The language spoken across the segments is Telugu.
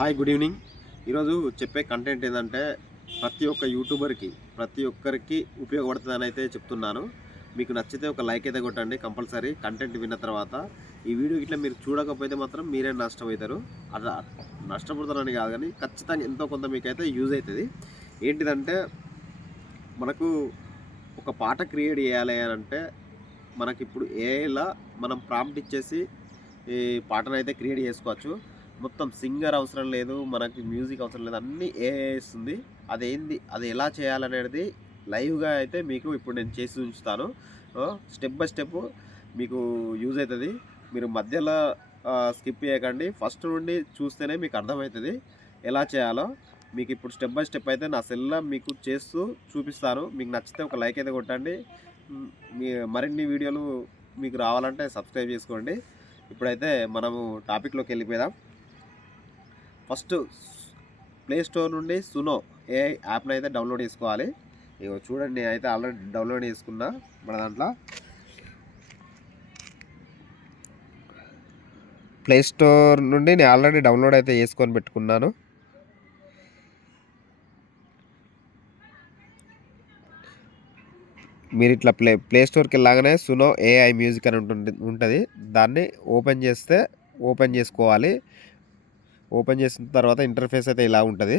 హాయ్ గుడ్ ఈవినింగ్ ఈరోజు చెప్పే కంటెంట్ ఏంటంటే ప్రతి ఒక్క యూట్యూబర్కి ప్రతి ఒక్కరికి ఉపయోగపడుతుందని అయితే చెప్తున్నాను. మీకు నచ్చితే ఒక లైక్ అయితే కొట్టండి కంపల్సరీ కంటెంట్ విన్న తర్వాత. ఈ వీడియో ఇట్లా మీరు చూడకపోతే మాత్రం మీరే నష్టమవుతారు అది నష్టపోతారని కాదు కానీ ఖచ్చితంగా ఎంతో కొంత మీకైతే యూజ్ అవుతుంది ఏంటిదంటే మనకు ఒక పాట క్రియేట్ చేయాలి అని అంటే మనకి ఇప్పుడు ఏలా మనం ప్రాంప్ట్ ఇచ్చేసి ఈ పాటను అయితే క్రియేట్ చేసుకోవచ్చు. మొత్తం సింగర్ అవసరం లేదు మనకి మ్యూజిక్ అవసరం లేదు అన్నీ ఏ ఇస్తుంది. అదేంది అది ఎలా చేయాలనేది లైవ్గా అయితే మీకు ఇప్పుడు నేను చేసి ఉంచుతాను. స్టెప్ బై స్టెప్ మీకు యూజ్ అవుతుంది. మీరు మధ్యలో స్కిప్ చేయకండి. ఫస్ట్ నుండి చూస్తేనే మీకు అర్థమవుతుంది ఎలా చేయాలో. మీకు ఇప్పుడు స్టెప్ బై స్టెప్ అయితే నా సెల్లో మీకు చేస్తూ చూపిస్తాను. మీకు నచ్చితే ఒక లైక్ అయితే కొట్టండి. మీ మరిన్ని వీడియోలు మీకు రావాలంటే సబ్స్క్రైబ్ చేసుకోండి. ఇప్పుడైతే మనము టాపిక్లోకి వెళ్ళిపోదాం. ఫస్ట్ ప్లే స్టోర్ నుండి సునో ఏ యాప్ని అయితే డౌన్లోడ్ చేసుకోవాలి. ఇగో చూడండి నేను అయితే ఆల్రెడీ డౌన్లోడ్ చేసుకున్నా మన దాంట్లో. ప్లే స్టోర్ నుండి నేను ఆల్రెడీ డౌన్లోడ్ అయితే చేసుకొని పెట్టుకున్నాను. మీరు ఇట్లా ప్లే ప్లే స్టోర్కి వెళ్ళగానే సునో ఏఐ మ్యూజిక్ అని ఉంటుంది ఉంటుంది. దాన్ని ఓపెన్ చేస్తే ఓపెన్ చేసుకోవాలి. ఓపెన్ చేసిన తర్వాత ఇంటర్ఫేస్ అయితే ఇలా ఉంటుంది.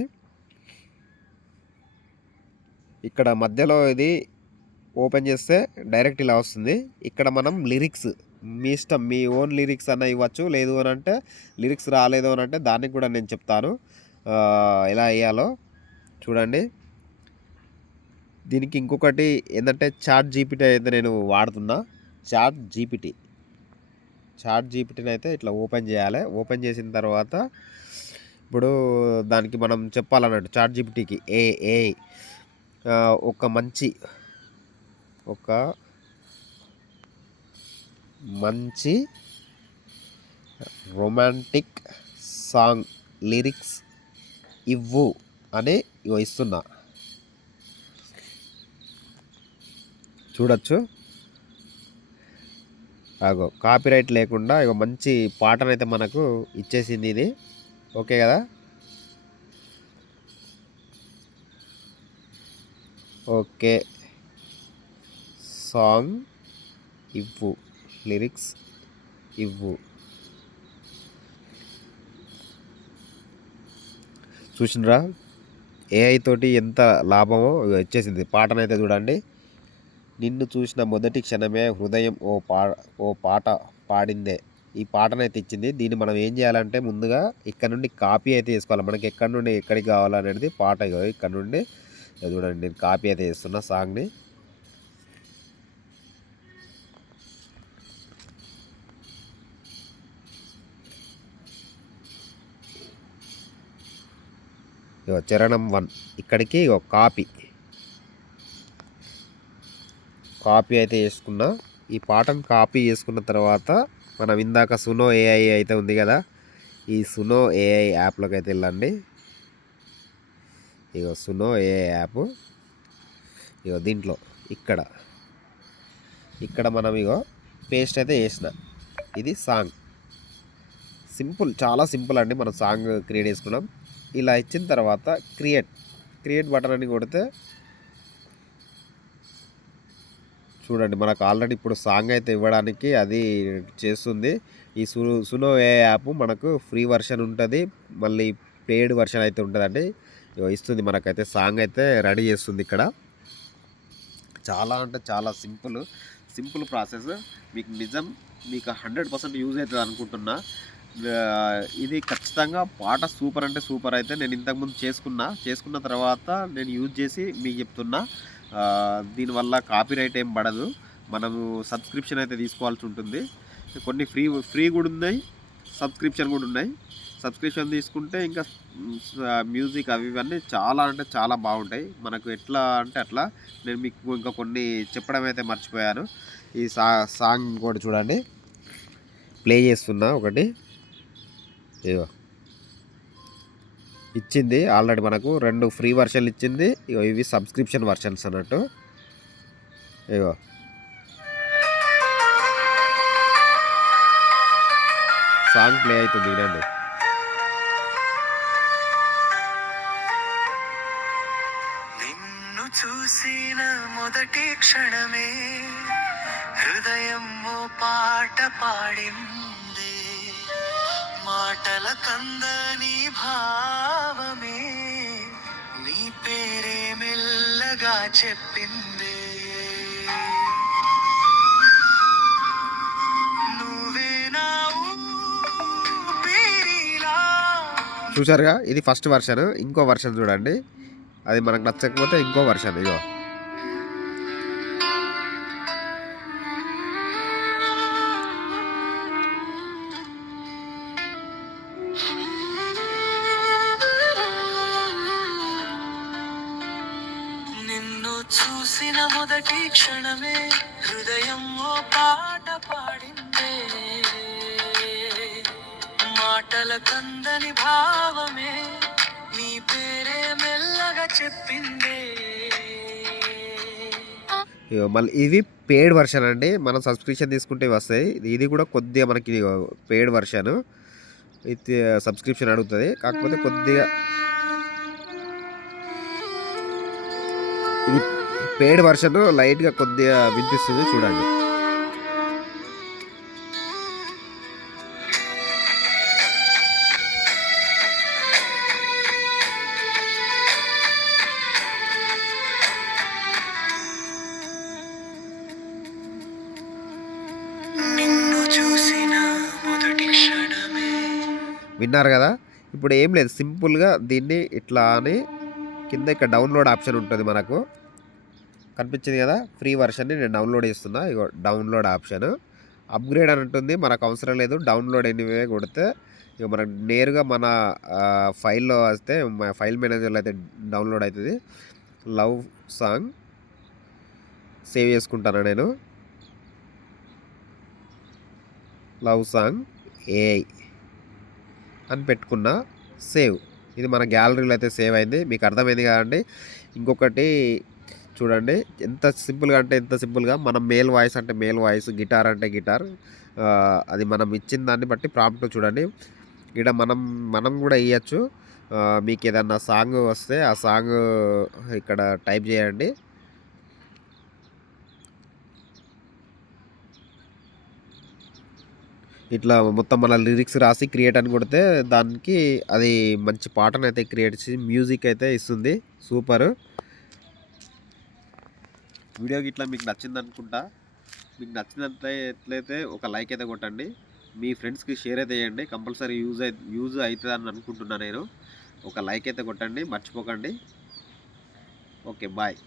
ఇక్కడ మధ్యలో ఇది ఓపెన్ చేస్తే డైరెక్ట్ ఇలా వస్తుంది. ఇక్కడ మనం లిరిక్స్ మీ ఇష్టం మీ ఓన్ లిరిక్స్ అన్న ఇవ్వచ్చు. లేదు అని అంటే లిరిక్స్ రాలేదు అని అంటే దానికి కూడా నేను చెప్తాను. ఎలా వేయాలో చూడండి. దీనికి ఇంకొకటి ఏంటంటే చాట్ జీపీటీ అయితే నేను వాడుతున్నా. Chat GPT. చాట్ జీపీటీని అయితే ఇట్లా ఓపెన్ చేయాలి. ఓపెన్ చేసిన తర్వాత ఇప్పుడు దానికి మనం చెప్పాలన్నట్టు చాట్ జీపీటీకి ఏ ఏ ఒక మంచి ఒక మంచి రొమాంటిక్ సాంగ్ లిరిక్స్ ఇవ్వు అని ఇస్తున్నా. చూడొచ్చు. అగో కాపీరైట్ లేకుండా ఇక మంచి పాటనైతే మనకు ఇచ్చేసింది ఇది. ఓకే కదా? ఓకే. సాంగ్ ఇవ్వు. లిరిక్స్ ఇవ్వు. చూసినరా? ఏఐ తోటి ఎంత లాభమో ఇగో వచ్చేసింది పాటనైతే చూడండి. నిన్ను చూసిన మొదటి క్షణమే హృదయం ఓ పా ఓ పాట పాడిందే. ఈ పాటనైతే ఇచ్చింది. దీన్ని మనం ఏం చేయాలంటే ముందుగా ఇక్కడ నుండి కాపీ అయితే వేసుకోవాలి మనకి ఎక్కడి నుండి ఎక్కడికి కావాలనేది పాట ఇక్కడ నుండి. చూడండి నేను కాపీ అయితే చేస్తున్నా సాంగ్ని. చరణం వన్. ఇక్కడికి ఒక కాపీ. కాపీ అయితే చేసుకున్నా ఈ పాటను కాపీ చేసుకున్న తర్వాత మనం ఇందాక సునో ఏఐ అయితే ఉంది కదా ఈ సునో ఏఐ యాప్లోకి అయితే వెళ్ళండి. ఇగో సునో ఏఐ యాప్. ఇగో దీంట్లో ఇక్కడ. ఇక్కడ మనం ఇగో పేస్ట్ అయితే చేసిన. ఇది సాంగ్. సింపుల్ చాలా సింపుల్ అండి మనం సాంగ్ క్రియేట్ చేసుకున్నాం. ఇలా ఇచ్చిన తర్వాత క్రియేట్ క్రియేట్ బటన్ అని కొడితే చూడండి మనకు ఆల్రెడీ ఇప్పుడు సాంగ్ అయితే ఇవ్వడానికి అది చేస్తుంది. ఈ సు సునో ఏ యాప్ మనకు ఫ్రీ వర్షన్ ఉంటుంది. మళ్ళీ పెయిడ్ వర్షన్ అయితే ఉంటుందండి. ఇస్తుంది మనకైతే సాంగ్ అయితే రెడీ చేస్తుంది ఇక్కడ. చాలా అంటే చాలా సింపుల్ సింపుల్ ప్రాసెస్. మీకు నిజం మీకు హండ్రెడ్ పర్సెంట్ యూజ్ అవుతుంది అనుకుంటున్నా. ఇది ఖచ్చితంగా పాట సూపర్ అంటే సూపర్ అయితే నేను ఇంతకుముందు చేసుకున్నా. చేసుకున్న తర్వాత నేను యూజ్ చేసి మీకు చెప్తున్నా. దీనివల్ల కాపీరైట్ ఏం పడదు. మనము సబ్స్క్రిప్షన్ అయితే తీసుకోవాల్సి ఉంటుంది. కొన్ని ఫ్రీ ఫ్రీ కూడా ఉన్నాయి సబ్స్క్రిప్షన్ కూడా ఉన్నాయి. సబ్స్క్రిప్షన్ తీసుకుంటే ఇంకా మ్యూజిక్ అవి ఇవన్నీ చాలా అంటే చాలా బాగుంటాయి. మనకు ఎట్లా అంటే అట్లా. నేను మీకు ఇంకా కొన్ని చెప్పడం అయితే మర్చిపోయాను. ఈ సా సాంగ్ కూడా చూడండి. ప్లే చేస్తున్నా ఒకటి. ఏదో ఇచ్చింది. ఆల్రెడీ మనకు రెండు ఫ్రీ వర్షన్లు ఇచ్చింది. ఇగో ఇవి సబ్స్క్రిప్షన్ వర్షన్స్ అన్నట్టు. ఇగో. సాంగ్ ప్లే అవుతుంది వినండి. నిన్ను చూసిన మొదటి క్షణమే హృదయం పాట పాడింది. మాటల కందని భావమే నీ పేరే మెల్లగా చెప్పింది. చూసారుగా ఇది ఫస్ట్ వర్షన్ ఇంకో వర్షన్ చూడండి. అది మనకు నచ్చకపోతే ఇంకో వర్షన్ ఇగో. చూసిన మొదటి క్షణమే హృదయం ఓ పాట పాడిందే. మాటల కందని భావమే నీ పేరే మెల్లగా చెప్పిందే. ఇగో మళ్ళీ ఇది పేడ్ వర్షన్ అండి. మనం సబ్స్క్రిప్షన్ తీసుకుంటే వస్తాయి. ఇది కూడా కొద్దిగా మనకి పేడ్ వర్షన్ ఇది సబ్స్క్రిప్షన్ అడుగుతుంది. కాకపోతే కొద్దిగా పేడ్ వర్షన్ లైట్గా కొద్దిగా వినిపిస్తుంది. చూడండి. విన్నారు కదా? ఇప్పుడు ఏం లేదు. సింపుల్గా దీన్ని ఇట్లా అని కింద ఇక్కడ డౌన్లోడ్ ఆప్షన్ ఉంటుంది మనకు. కనిపించింది కదా ఫ్రీ వర్షన్ని నేను డౌన్లోడ్ చేస్తున్నా. ఇగో డౌన్లోడ్ ఆప్షన్. అప్గ్రేడ్ అని ఉంటుంది మనకు అవసరం లేదు. డౌన్లోడ్ ఎనీవే కొడితే ఇక మనకు నేరుగా మన ఫైల్లో వస్తే మా ఫైల్ మేనేజర్లో అయితే డౌన్లోడ్ అవుతుంది. లవ్ సాంగ్ సేవ్ చేసుకుంటాను నేను? లవ్ సాంగ్ ఏఐ అని పెట్టుకున్న సేవ్. ఇది మన గ్యాలరీలో అయితే సేవ్ అయింది. మీకు అర్థమైంది కదండి. ఇంకొకటి చూడండి. ఎంత సింపుల్గా అంటే ఎంత సింపుల్గా మనం మేల్ వాయిస్ అంటే మేల్ వాయిస్ గిటార్ అంటే గిటార్. అది మనం ఇచ్చిన దాన్ని బట్టి ప్రాంప్ట్ చూడండి. ఇక్కడ మనం మనం కూడా ఇవ్వచ్చు మీకు ఏదన్నా సాంగ్ వస్తే ఆ సాంగ్ ఇక్కడ టైప్ చేయండి. ఇట్లా మొత్తం మన లిరిక్స్ రాసి క్రియేట్ అని కొడితే దానికి అది మంచి పాటను అయితే క్రియేట్ చేసి మ్యూజిక్ అయితే ఇస్తుంది. సూపర్. వీడియో ఇట్లా మీకు నచ్చింది అనుకుంటా మీకు నచ్చినట్లయితే ఒక లైక్ అయితే కొట్టండి మీ ఫ్రెండ్స్కి షేర్ అయితే చేయండి కంపల్సరీ యూజ్ అయి యూజ్ అవుతుంది అని అనుకుంటున్నాను నేను. ఒక లైక్ అయితే కొట్టండి మర్చిపోకండి. Okay bye